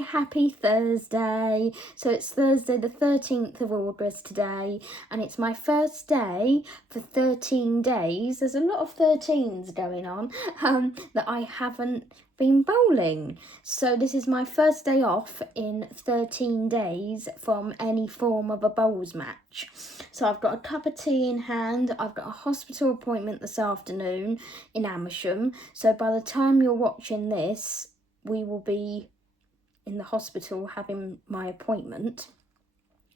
happy Thursday. So it's Thursday the 13th of August today, and it's my first day for 13 days. There's a lot of 13s going on that I haven't been bowling. So this is my first day off in 13 days from any form of a bowls match. So I've got a cup of tea in hand. I've got a hospital appointment this afternoon in Amersham. So by the time you're watching this, we will be in the hospital having my appointment.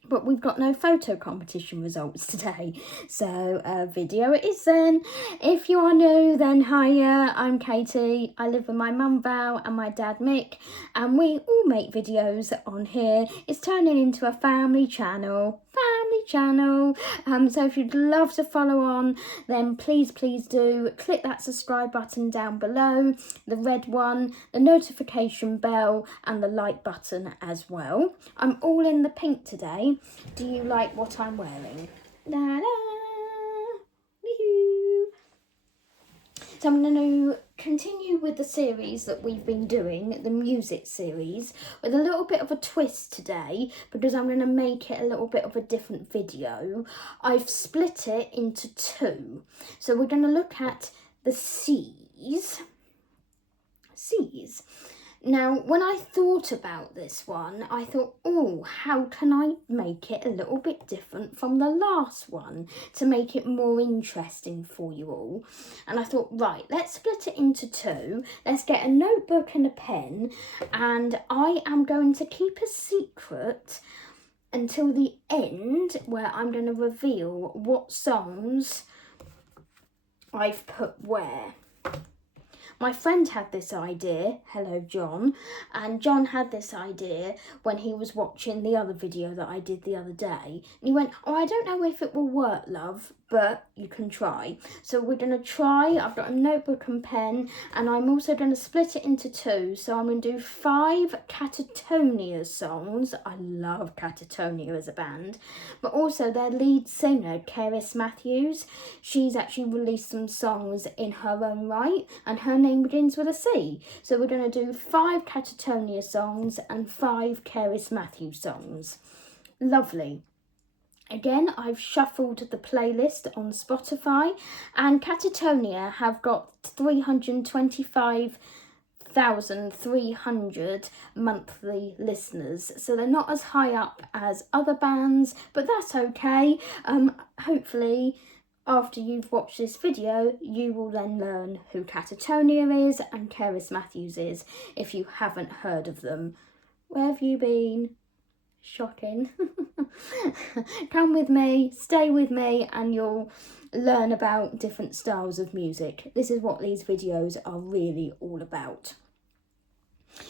But we've got no photo competition results today, so video it is then. If you are new, then hiya, I'm Katie. I live with my mum Val and my dad Mick, and we all make videos on here. It's turning into a family channel. So if you'd love to follow on, then please do click that subscribe button down below, the red one, the notification bell and the like button as well. I'm all in the pink today. Do you like what I'm wearing? Da da! Wee-hoo. So I'm going to continue with the series that we've been doing, the music series, with a little bit of a twist today because I'm going to make it a little bit of a different video. I've split it into two. So we're going to look at the C's. Now, when I thought about this one, I thought, oh, how can I make it a little bit different from the last one to make it more interesting for you all? And I thought, right, let's split it into two. Let's get a notebook and a pen, and I am going to keep a secret until the end where I'm going to reveal what songs I've put where. My friend had this idea, hello John, and John had this idea when he was watching the other video that I did the other day. And he went, oh, I don't know if it will work, love, but you can try. So we're going to try. I've got a notebook and pen, and I'm also going to split it into two. So I'm going to do 5 Catatonia songs. I love Catatonia as a band, but also their lead singer, Cerys Matthews. She's actually released some songs in her own right, and her name begins with a C. So we're going to do 5 Catatonia songs and 5 Cerys Matthews songs. Lovely. Again, I've shuffled the playlist on Spotify, and Catatonia have got 325,300 monthly listeners, so they're not as high up as other bands, but that's okay. Hopefully after you've watched this video, you will then learn who Catatonia is and Cerys Matthews is if you haven't heard of them. Where have you been? Shocking. Come with me, stay with me, and you'll learn about different styles of music. This is what these videos are really all about.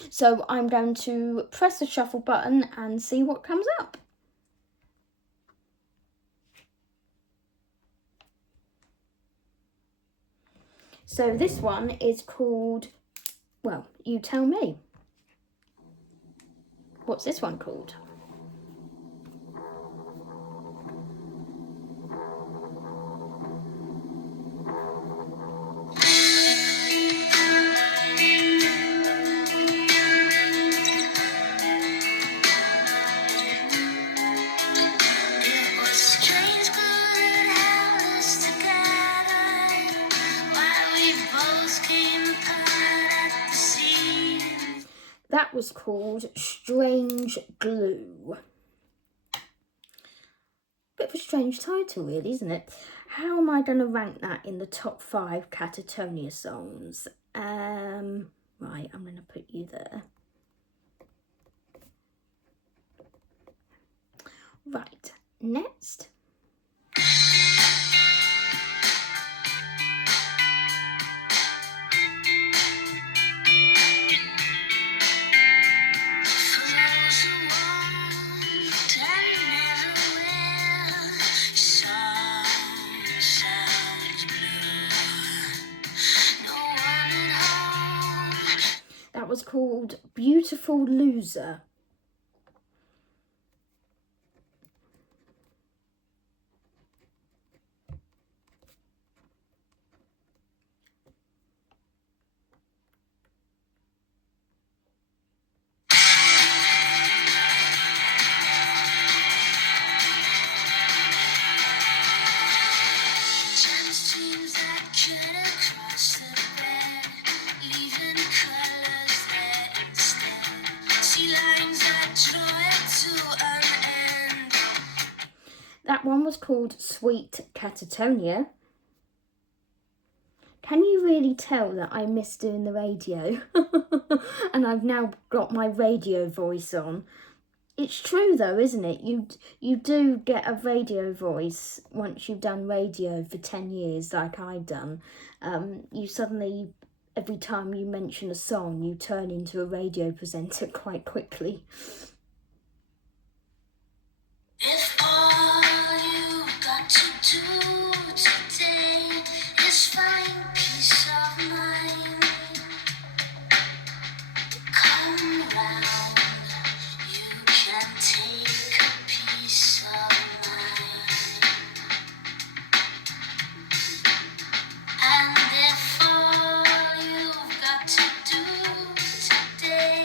So I'm going to press the shuffle button and see what comes up. So this one is called, well, you tell me. What's this one called? That was called Strange Glue. Bit of a strange title really, isn't it? How am I going to rank that in the top 5 Catatonia songs? Right, I'm going to put you there. Right, next. That was called Beautiful Loser. That one was called Sweet Catatonia. Can you really tell that I miss doing the radio? And I've now got my radio voice on. It's true though, isn't it? You do get a radio voice once you've done radio for 10 years like I've done. You suddenly, every time you mention a song, you turn into a radio presenter quite quickly. If all you've got to do today is find peace of mind, come round, you can take a piece of mind. And if all you've got to do today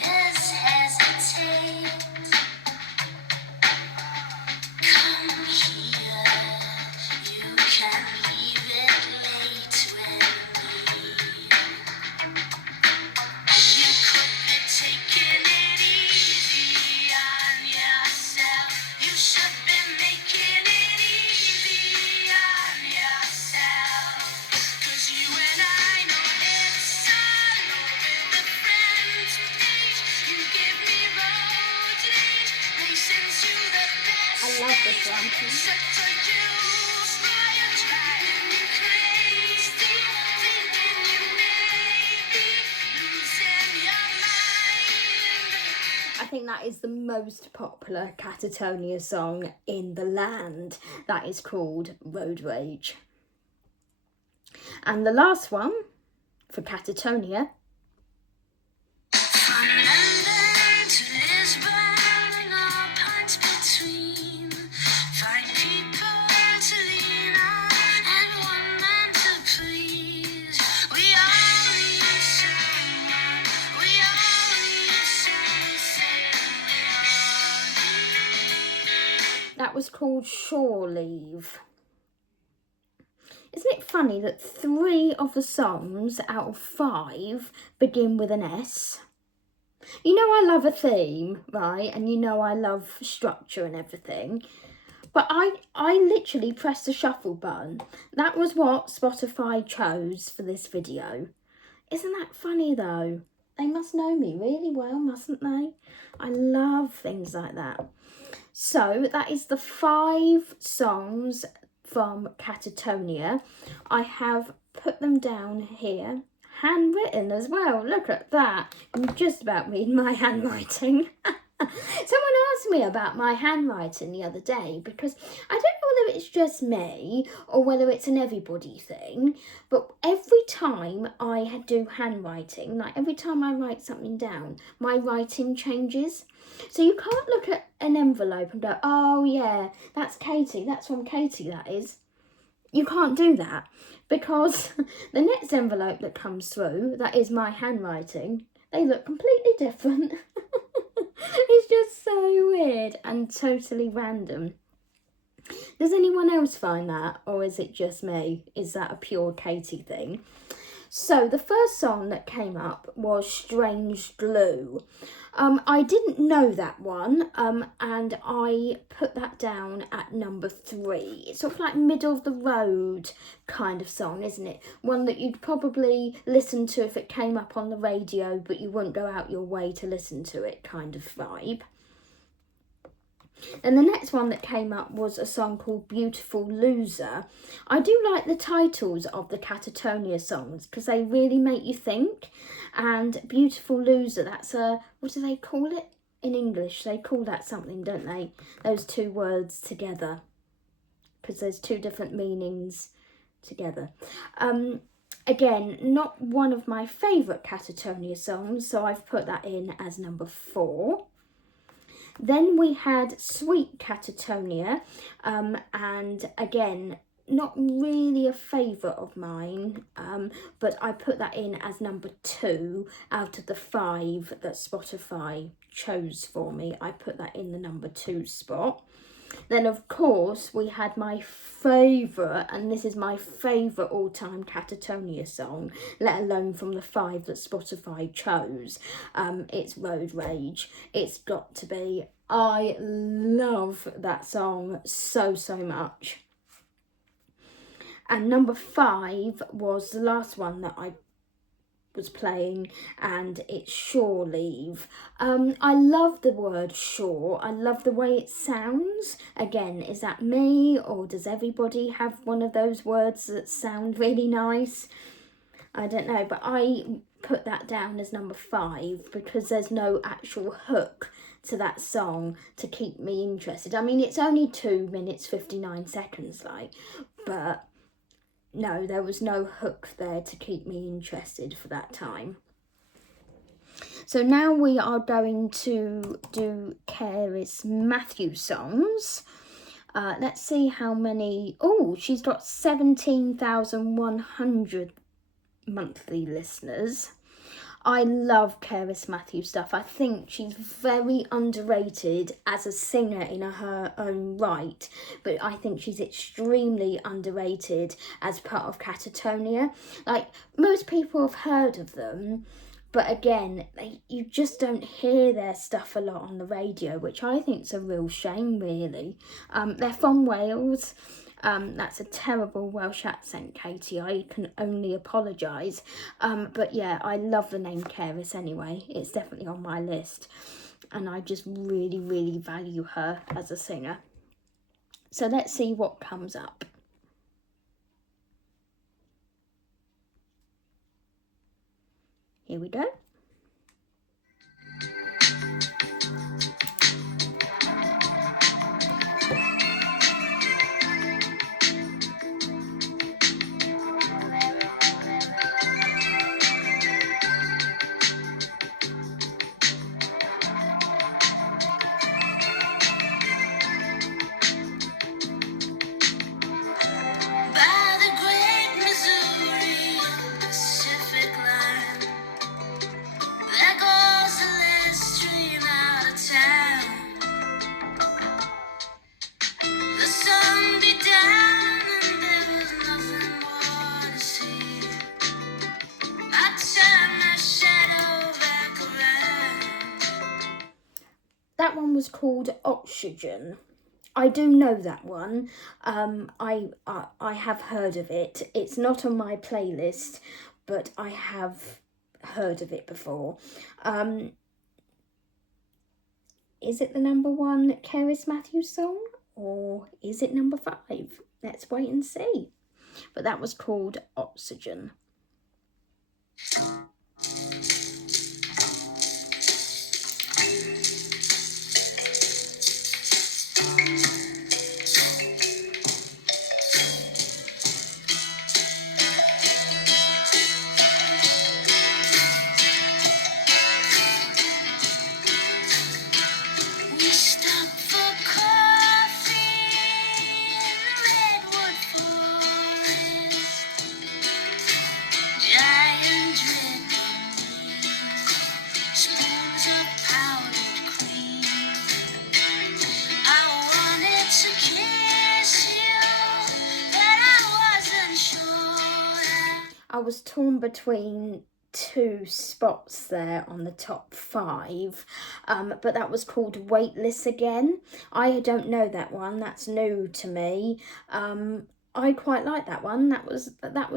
is hesitate, come here, you can leave it late with me. You could be taking it easy on yourself. You should be making it easy on yourself. 'Cause you and I know it's all over the friends page. You give me road rage, listen to the best. I love this one. Except for you, I am driving you crazy, thinking you may be losing your mind. I think that is the most popular Catatonia song in the land. That is called Road Rage. And the last one for Catatonia. From London to Lisbon and all parts between, find people to lean on and one man to please. We all need someone, we all need something, we all need. That was called Shore Leave. Isn't it funny that 3 of the songs out of 5 begin with an S? You know I love a theme, right? And you know I love structure and everything. But I literally pressed the shuffle button. That was what Spotify chose for this video. Isn't that funny though? They must know me really well, mustn't they? I love things like that. So that is the 5 songs from Catatonia. I have put them down here, handwritten as well. Look at that. You can just about read my handwriting. Someone asked me about my handwriting the other day because I don't know whether it's just me or whether it's an everybody thing, but every time I do handwriting, like every time I write something down, my writing changes. So you can't look at an envelope and go, oh yeah, that's Katie, that's from Katie, that is. You can't do that because the next envelope that comes through, that is my handwriting, they look completely different. It's just so weird and totally random. Does anyone else find that, or is it just me? Is that a pure Katie thing? So the first song that came up was Strange Glue. I didn't know that one, and I put that down at number 3. It's sort of like middle of the road kind of song, isn't it? One that you'd probably listen to if it came up on the radio, but you wouldn't go out your way to listen to it kind of vibe. And the next one that came up was a song called Beautiful Loser. I do like the titles of the Catatonia songs because they really make you think. And Beautiful Loser, that's a, what do they call it in English? They call that something, don't they? Those 2 words together. Because there's 2 different meanings together. Again, not one of my favourite Catatonia songs, so I've put that in as number 4. Then we had Sweet Catatonia, and again, not really a favourite of mine, but I put that in as number 2 out of the 5 that Spotify chose for me. I put that in the number 2 spot. Then, of course, we had my favourite, and this is my favourite all-time Catatonia song, let alone from the 5 that Spotify chose. It's Road Rage. It's got to be. I love that song so much. And number 5 was the last one that I was playing, and it's Shore Leave. I love the word shore. I love the way it sounds. Again, is that me, or does everybody have one of those words that sound really nice? I don't know, but I put that down as number 5 because there's no actual hook to that song to keep me interested. I mean, it's only 2 minutes 59 seconds, but no, there was no hook there to keep me interested for that time. So now we are going to do Cerys Matthew songs. Let's see how many. Oh, she's got 17,100 monthly listeners. I love Cerys Matthew stuff. I think she's very underrated as a singer in her own right, but I think she's extremely underrated as part of Catatonia. Like, most people have heard of them, but again, you just don't hear their stuff a lot on the radio, which I think is a real shame, really. They're from Wales. That's a terrible Welsh accent, Katie. I can only apologise. But yeah, I love the name Cerys anyway. It's definitely on my list. And I just really value her as a singer. So let's see what comes up. Here we go. By the great Missouri Pacific line, there goes the last stream out of town. The sun beat down and there was nothing more to see. I turned my shadow back around. That one was called Oxygen. I do know that one. I have heard of it. It's not on my playlist, but I have heard of it before. Is it the number 1 Cerys Matthews song, or is it number 5? Let's wait and see. But that was called Oxygen. We stopped for coffee in the redwood forest. Giant dripping leaves, spoons of powdered cream. I wanted to kiss you, but I wasn't sure. I was torn between 2 spots there on the top 5, but that was called Weightless Again. I don't know that one. That's new to me. I quite like that one. That was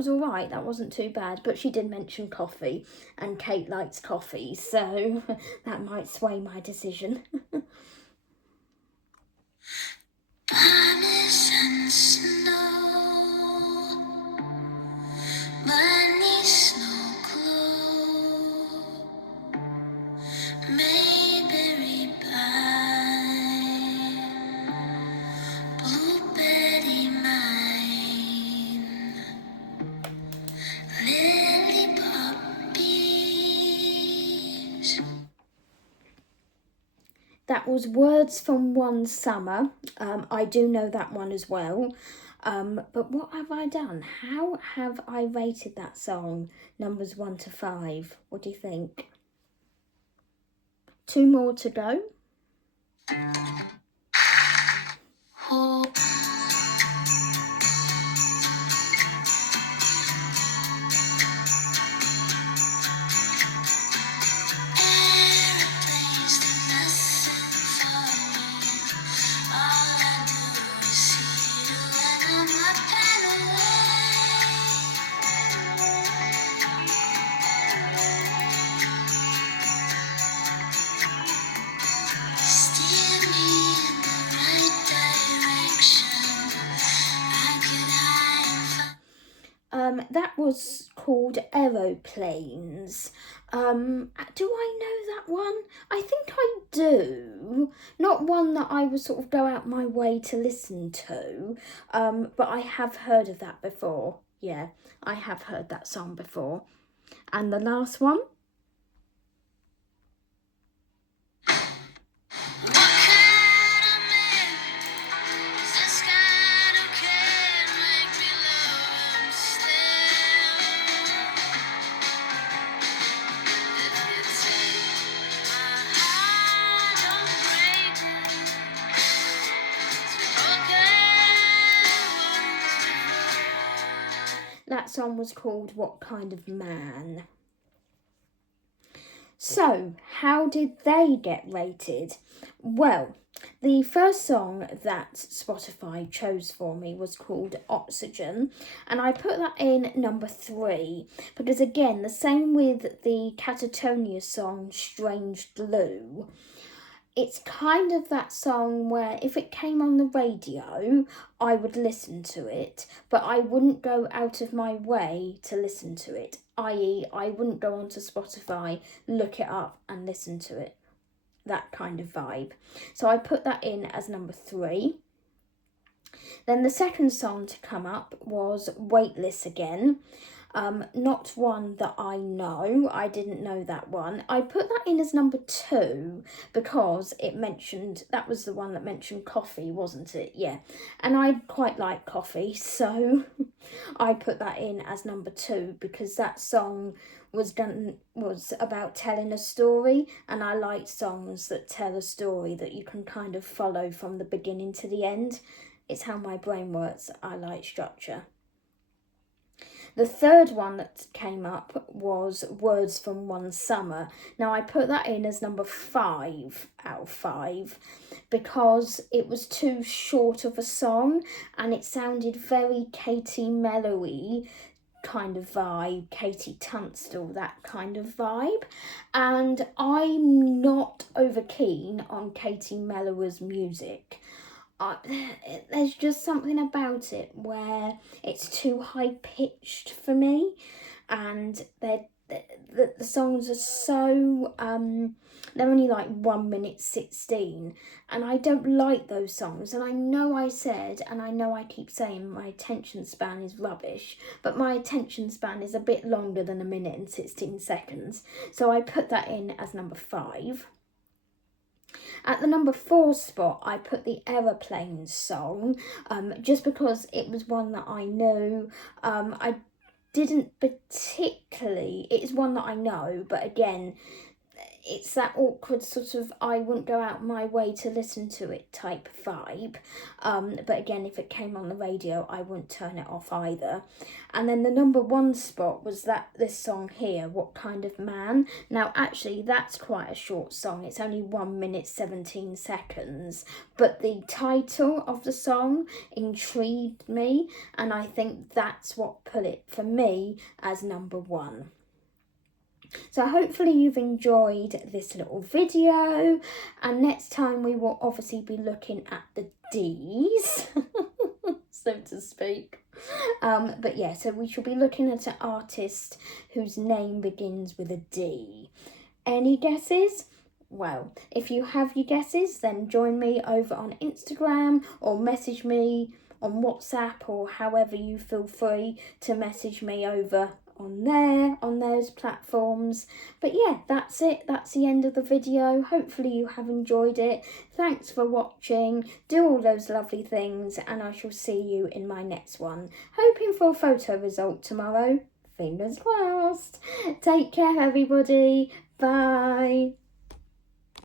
all right. That wasn't too bad. But she did mention coffee, and Kate likes coffee, so that might sway my decision. Promise and snow, bunny snow glow, mayberry pine, blueberry mine, lily poppies. That was Words from One Summer. I do know that one as well. But what have I done? How have I rated that song? Numbers 1 to 5. What do you think? 2 more to go. Oh. Airplanes do nothing for me. All I do is see the light on my steer me in the right direction. I could hide. That was called Aeroplanes. Do I know that one? I think I do. Not one that I would sort of go out my way to listen to, but I have heard of that before. Yeah, I have heard that song before. And the last one? That song was called What Kind of Man? So, how did they get rated? Well, the first song that Spotify chose for me was called Oxygen, and I put that in number 3 because, again, the same with the Catatonia song Strange Blue. It's kind of that song where if it came on the radio, I would listen to it, but I wouldn't go out of my way to listen to it, i.e. I wouldn't go onto Spotify, look it up and listen to it. That kind of vibe. So I put that in as number 3. Then the second song to come up was Weightless again. Not one that I know. I didn't know that one. I put that in as number 2 because it mentioned, that was the one that mentioned coffee, wasn't it? Yeah. And I quite like coffee, so I put that in as number 2 because that song was about telling a story, and I like songs that tell a story that you can kind of follow from the beginning to the end. It's how my brain works. I like structure. The third one that came up was Words from One Summer. Now, I put that in as number 5 out of 5 because it was too short of a song and it sounded very Katie Mellowy kind of vibe, Katie Tunstall, that kind of vibe. And I'm not over keen on Katie Mellower's music. There's just something about it where it's too high pitched for me, and the songs are so they're only like 1 minute 16, and I don't like those songs. And I know I said, and I know I keep saying my attention span is rubbish, but my attention span is a bit longer than 1 minute and 16 seconds. So I put that in as number 5. At the number 4 spot, I put the Aeroplanes song, just because it was one that I knew. I didn't particularly, it's one that I know, but again, it's that awkward sort of I wouldn't go out my way to listen to it type vibe. But again, if it came on the radio, I wouldn't turn it off either. And then the number 1 spot was this song here, What Kind of Man? Now, actually, that's quite a short song. It's only 1 minute 17 seconds. But the title of the song intrigued me, and I think that's what put it for me as number 1. So hopefully you've enjoyed this little video, and next time we will obviously be looking at the D's, so to speak. But yeah, so we shall be looking at an artist whose name begins with a D. Any guesses? Well, if you have your guesses, then join me over on Instagram or message me on WhatsApp, or however you feel free to message me over on those platforms. But yeah, that's it. That's the end of the video. Hopefully you have enjoyed it. Thanks for watching. Do all those lovely things, and I shall see you in my next one. Hoping for a photo result tomorrow. Fingers crossed. Take care, everybody. Bye.